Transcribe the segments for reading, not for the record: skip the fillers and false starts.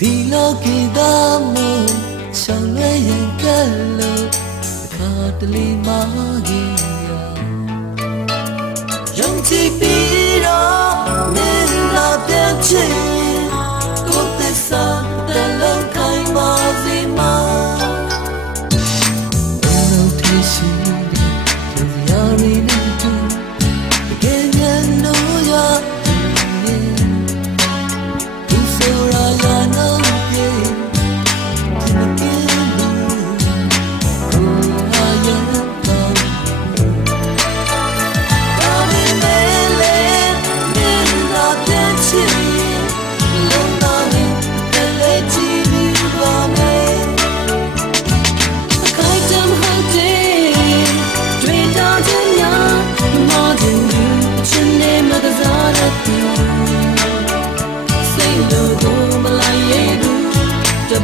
ဒီလောကီသားမို့ရှောင်လွှဲရင်ကဲလို့တစ်ခါတလေမှရင်ရယုံကြည်ပြီးတော့မင်းလာပြန်ချင်ကိုယ်သစ္စာတလုံးခိုင်ပါစေမှာဘယ်လိုထင်ရှိတယ်သူရရည်နဲ့တူတကယ်ဉာဏ်လို့ရ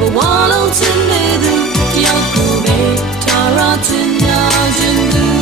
ဘဝလုံးချင်နေသူတယောက်ကိုပဲထားရချင်ညာခြင်းသူ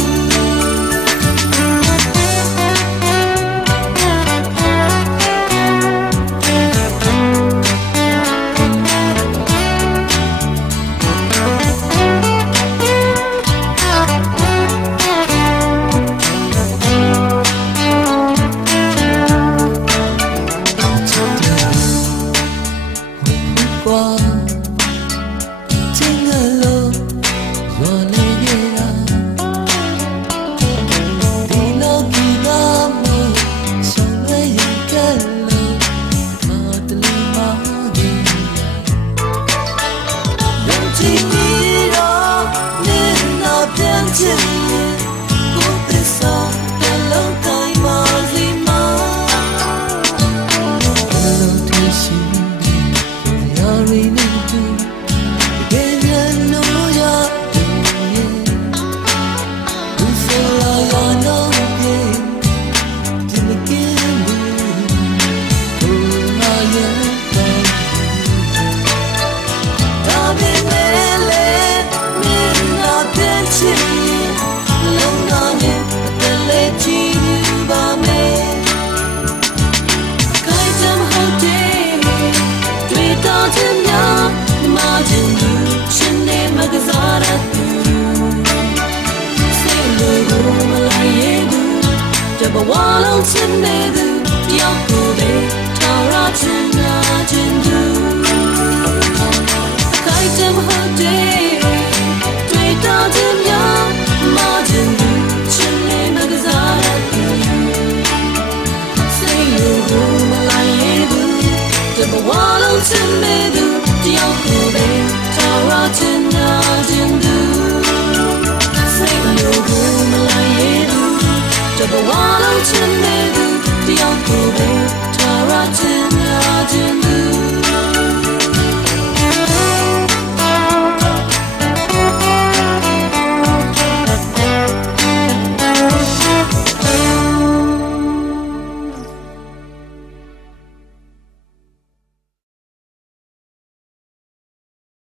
ဘဝလုံးချင်နေသူတယောက်ကိုပဲထားရချင်ညာခြင်းသူခိုင်တမ်းဟုတ်တယ်တွေ့တာခြင်းများမာခြင်းသူချင်နေမကစားရသူစိတ်လိုမလိုက်ရသူဘဝလုံးချင်နေသူတယောက်ကိုပဲထားရချင်ညာခြင်းသူစိတ်လိုမလိုက်ရသူဘဝလုံးချင်နေသူတယောက်ကိုပဲထားရချင်ညာခြင်း